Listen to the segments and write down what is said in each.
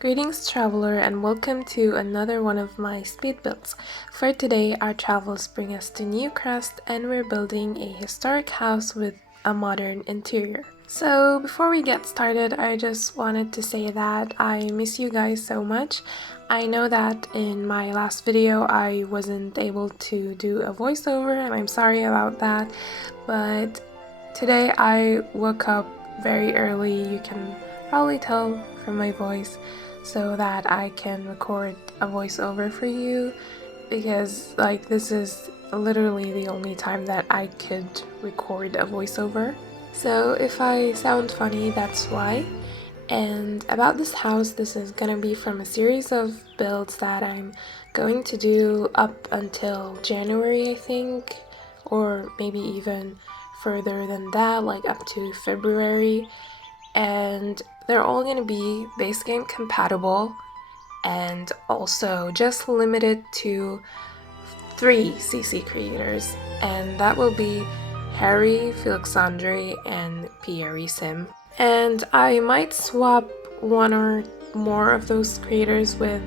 Greetings traveler and welcome to another one of my speed builds. For today our travels bring us to New Crest and we're building a historic house with a modern interior. So before we get started, I just wanted to say that I miss you guys so much. I know that in my last video I wasn't able to do a voiceover and I'm sorry about that, but today I woke up very early, you can probably tell from my voice, so that I can record a voiceover for you, because this is literally the only time that I could record a voiceover. So if I sound funny, that's why. And about this house, this is gonna be from a series of builds that I'm going to do up until January, I think, or maybe even further than that, like up to February. And they're all going to be base game compatible and also just limited to 3 CC creators, and that will be Harry, Felixandre, and Pierre Sim. And I might swap one or more of those creators with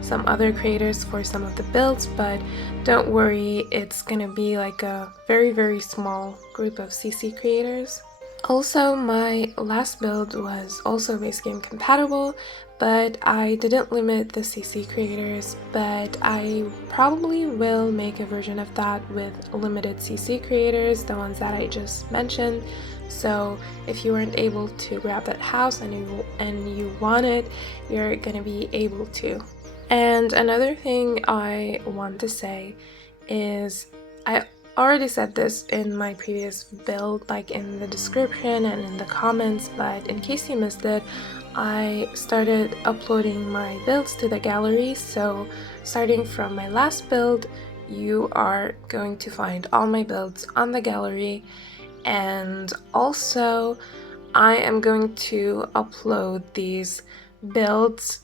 some other creators for some of the builds, but don't worry, it's gonna be like a very small group of CC creators. Also, my last build was also base game compatible, but I didn't limit the CC creators, but I probably will make a version of that with limited CC creators, the ones that I just mentioned. So if you weren't able to grab that house and you want it, you're gonna be able to. And another thing I want to say is, I already said this in my previous build, like in the description and in the comments, but in case you missed it, I started uploading my builds to the gallery. So starting from my last build, you are going to find all my builds on the gallery. And also I am going to upload these builds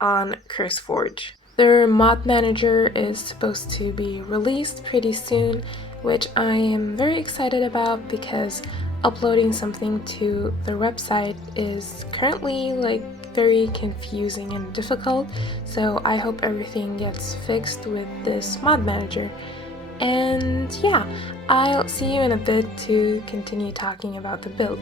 on CurseForge. Their mod manager is supposed to be released pretty soon, which I am very excited about because uploading something to their website is currently very confusing and difficult, so I hope everything gets fixed with this mod manager. And yeah, I'll see you in a bit to continue talking about the build.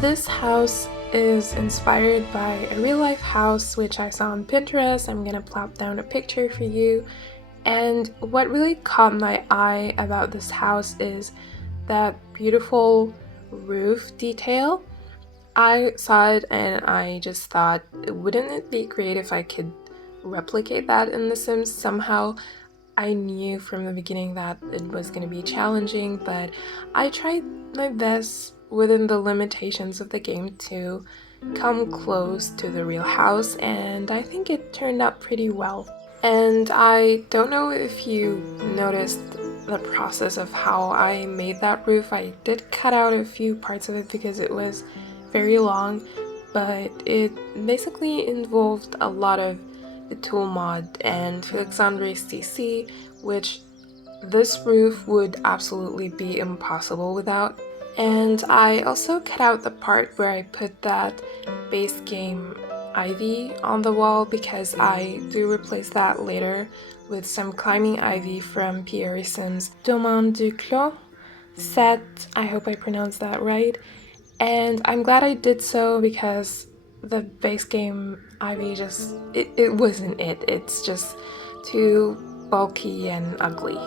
This house is inspired by a real-life house which I saw on Pinterest. I'm gonna plop down a picture for you. And what really caught my eye about this house is that beautiful roof detail. I saw it and I just thought, wouldn't it be great if I could replicate that in The Sims somehow? I knew from the beginning that it was going to be challenging, but I tried my best within the limitations of the game to come close to the real house, and I think it turned out pretty well. And I don't know if you noticed the process of how I made that roof. I did cut out a few parts of it because it was very long, but it basically involved a lot of the T.O.O.L Mod and Felixandre's CC, which this roof would absolutely be impossible without. And I also cut out the part where I put that base game ivy on the wall because I do replace that later with some climbing ivy from Pierre Sim's Domaine du Clos set. I hope I pronounced that right. And I'm glad I did so because the base game ivy just, it wasn't it. It's just too bulky and ugly.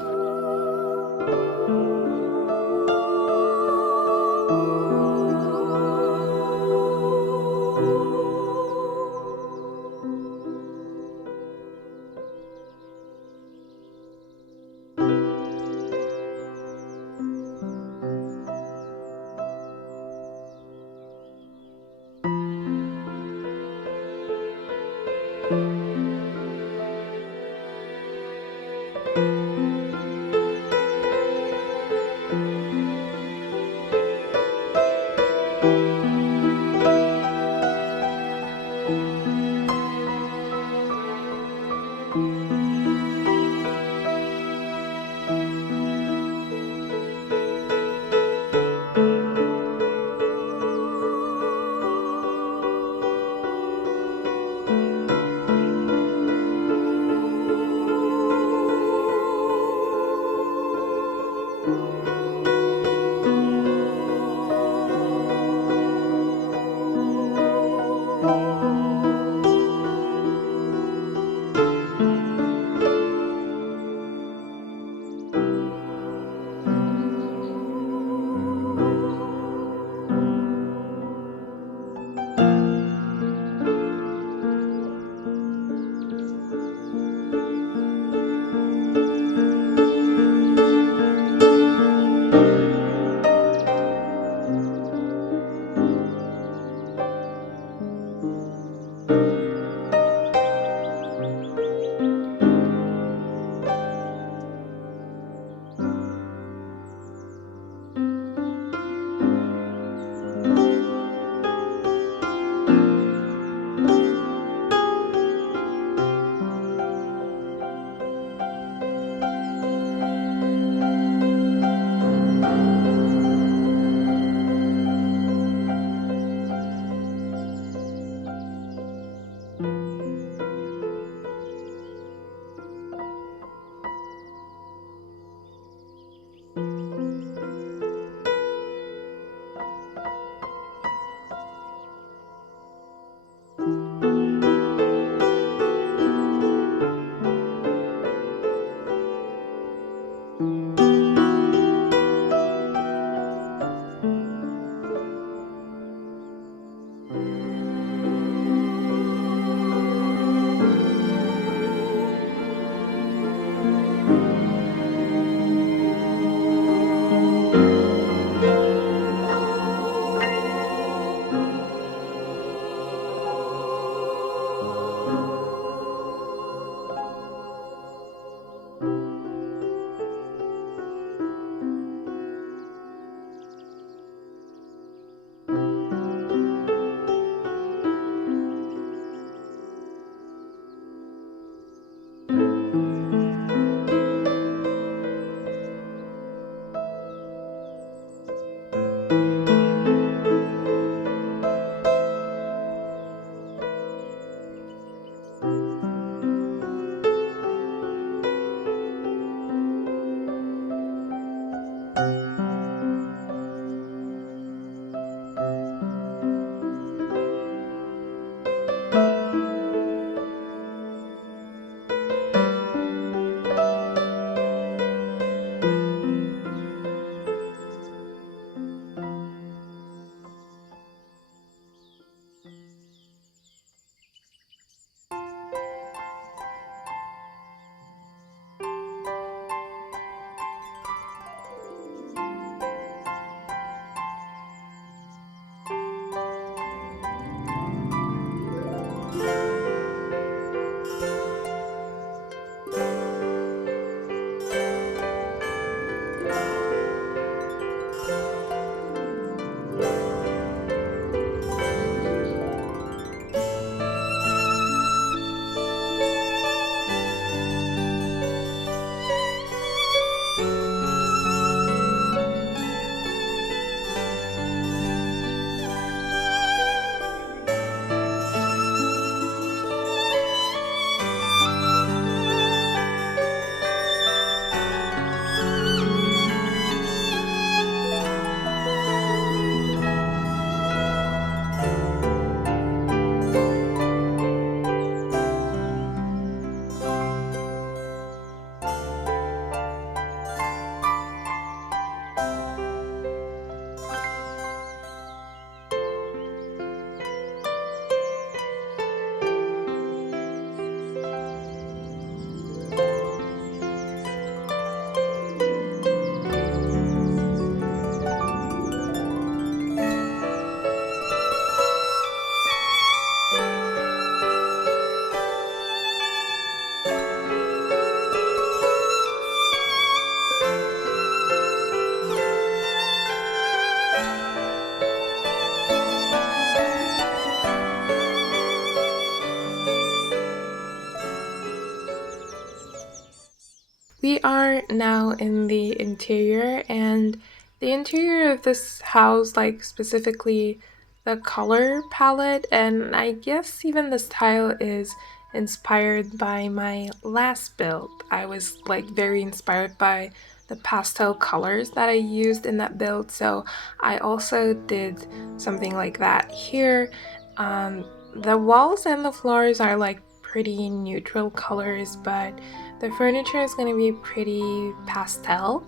We are now in the interior, and the interior of this house, like specifically the color palette, and I guess even the style is inspired by my last build. I was like very inspired by the pastel colors that I used in that build, so I also did something like that here. The walls and the floors are like pretty neutral colors, but the furniture is going to be pretty pastel,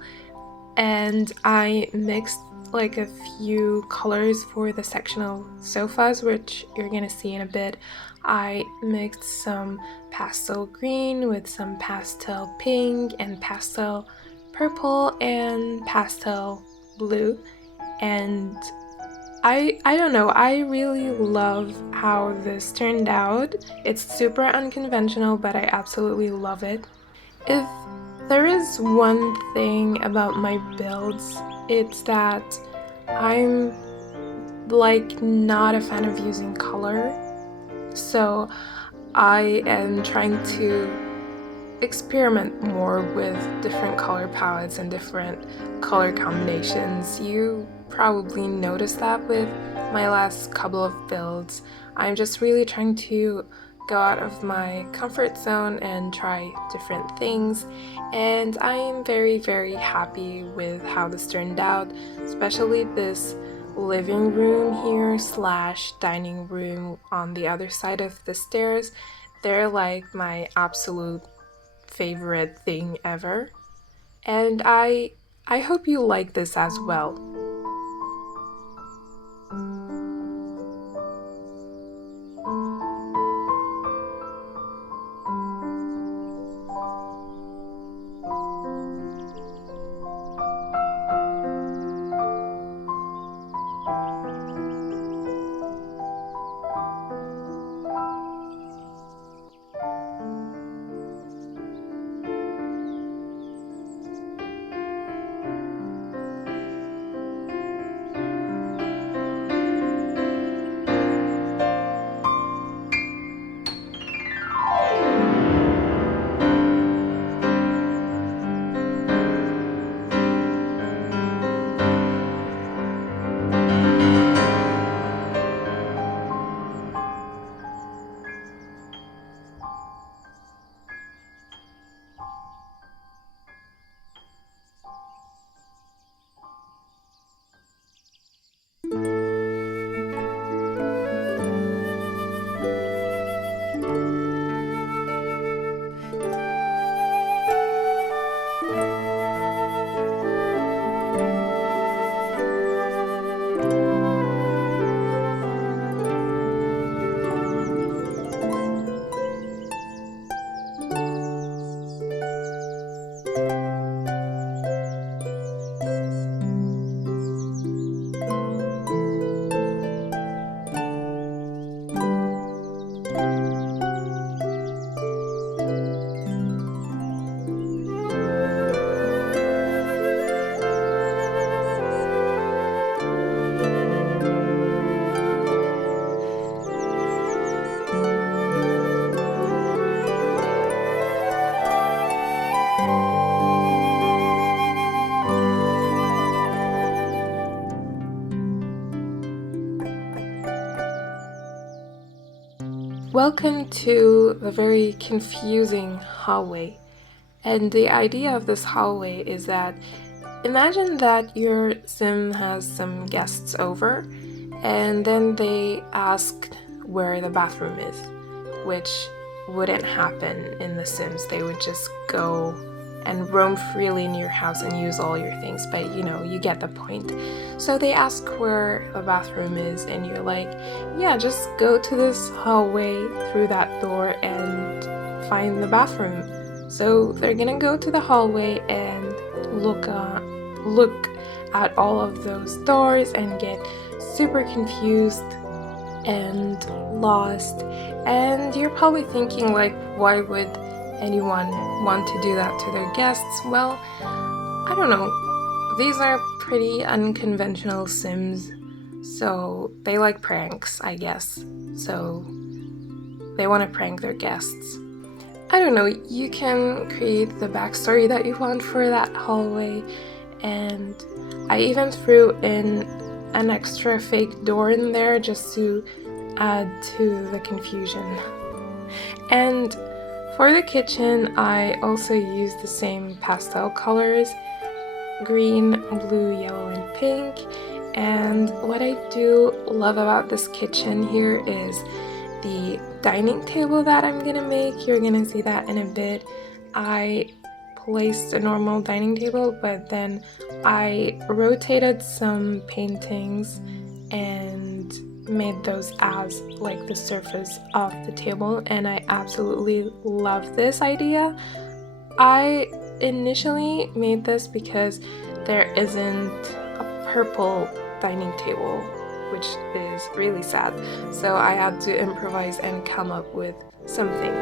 and I mixed like a few colors for the sectional sofas, which you're going to see in a bit. I mixed some pastel green with some pastel pink and pastel purple and pastel blue, and I don't know, I really love how this turned out. It's super unconventional, but I absolutely love it. If there is one thing about my builds, it's that I'm like not a fan of using color. So I am trying to experiment more with different color palettes and different color combinations. You probably noticed that with my last couple of builds. I'm just really trying to go out of my comfort zone and try different things, and I am very, very happy with how this turned out, especially this living room here slash dining room on the other side of the stairs. They're like my absolute favorite thing ever, and I hope you like this as well. Welcome to the very confusing hallway. And the idea of this hallway is that imagine that your sim has some guests over, and then they ask where the bathroom is, which wouldn't happen in The Sims. They would just go and roam freely in your house and use all your things, but you know, you get the point. So they ask where the bathroom is, and you're like, yeah, just go to this hallway through that door and find the bathroom. So they're gonna go to the hallway and look at all of those doors and get super confused and lost. And you're probably thinking, like, why would anyone want to do that to their guests? Well, I don't know. These are pretty unconventional Sims, so they like pranks, I guess. So they want to prank their guests. I don't know, you can create the backstory that you want for that hallway, and I even threw in an extra fake door in there just to add to the confusion. And for the kitchen, I also used the same pastel colors, green, blue, yellow, and pink. And what I do love about this kitchen here is the dining table that I'm gonna make. You're gonna see that in a bit. I placed a normal dining table, but then I rotated some paintings and made those as like the surface of the table, and I absolutely love this idea. I initially made this because there isn't a purple dining table, which is really sad, so I had to improvise and come up with something.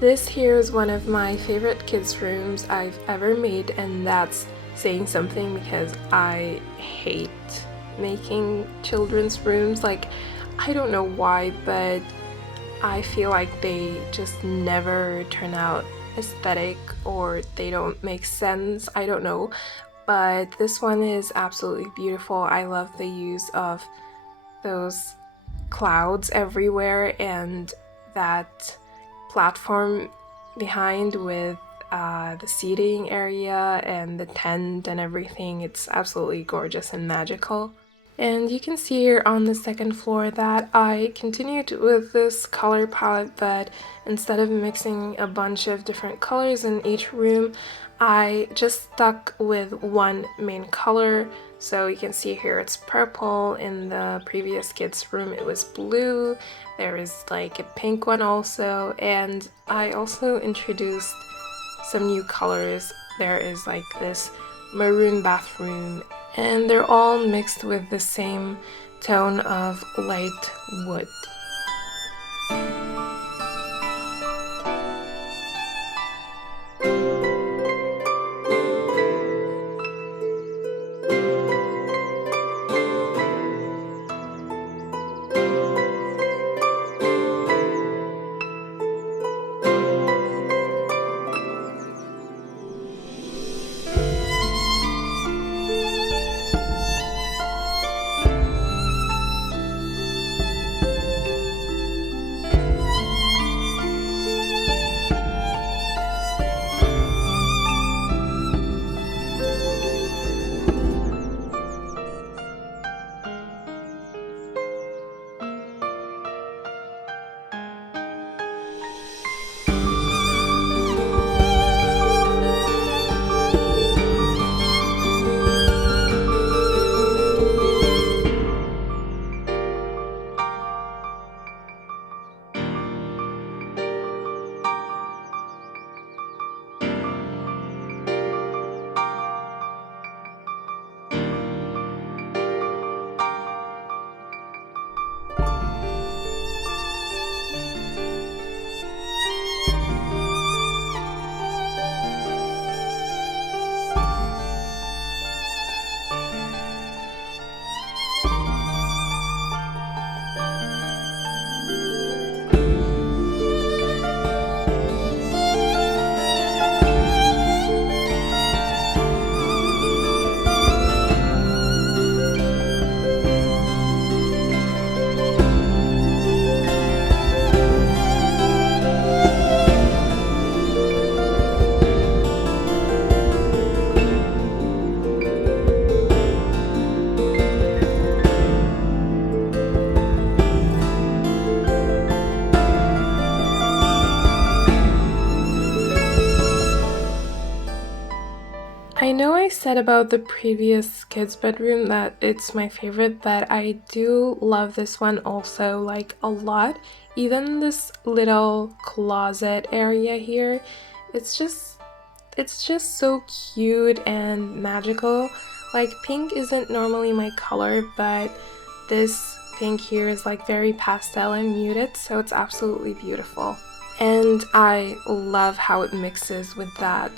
This here is one of my favorite kids' rooms I've ever made, and that's saying something because I hate making children's rooms. Like, I don't know why, but I feel like they just never turn out aesthetic or they don't make sense. I don't know, but this one is absolutely beautiful. I love the use of those clouds everywhere and that platform behind with the seating area and the tent and everything. It's absolutely gorgeous and magical. And you can see here on the second floor that I continued with this color palette, but instead of mixing a bunch of different colors in each room, I just stuck with one main color. So you can see here it's purple. In the previous kids' room it was blue. There is like a pink one also, and I also introduced some new colors. There is like this maroon bathroom, and they're all mixed with the same tone of light wood. said about the previous kids' bedroom that it's my favorite, but I do love this one also like a lot. Even this little closet area here, it's just so cute and magical. Like, pink isn't normally my color, but this pink here is like very pastel and muted, so it's absolutely beautiful. And I love how it mixes with that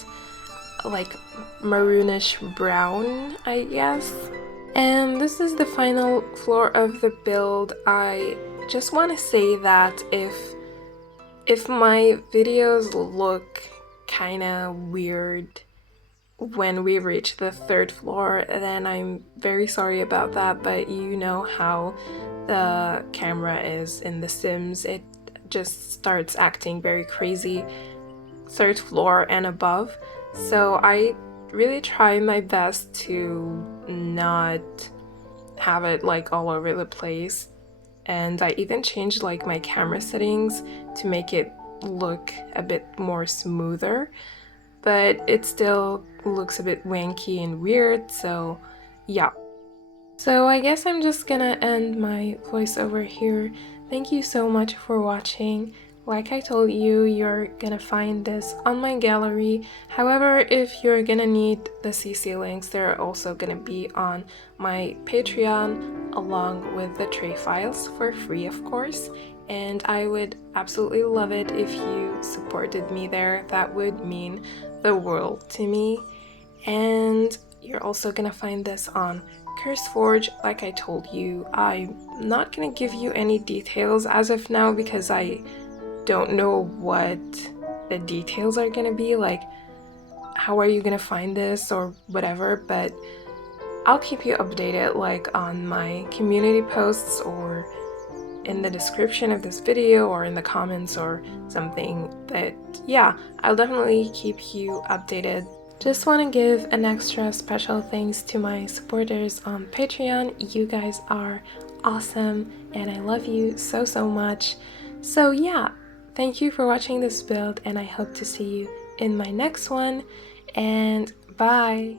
like maroonish brown, I guess. And this is the final floor of the build. I just want to say that if my videos look kind of weird when we reach the 3rd floor, then I'm very sorry about that, but you know how the camera is in The Sims. It just starts acting very crazy 3rd floor and above. So I really try my best to not have it like all over the place, and I even changed like my camera settings to make it look a bit more smoother, but it still looks a bit wanky and weird, so yeah. So I guess I'm just gonna end my voiceover here. Thank you so much for watching. Like I told you, you're gonna find this on my gallery. However, if you're gonna need the CC links, they're also gonna be on my Patreon along with the tray files for free, of course. And I would absolutely love it if you supported me there. That would mean the world to me. And you're also gonna find this on CurseForge. Like I told you, I'm not gonna give you any details as of now because I don't know what the details are gonna be, like how are you gonna find this or whatever, but I'll keep you updated like on my community posts or in the description of this video or in the comments or something. But yeah, I'll definitely keep you updated. Just want to give an extra special thanks to my supporters on Patreon. You guys are awesome and I love you so much. So yeah, thank you for watching this build and I hope to see you in my next one, and bye!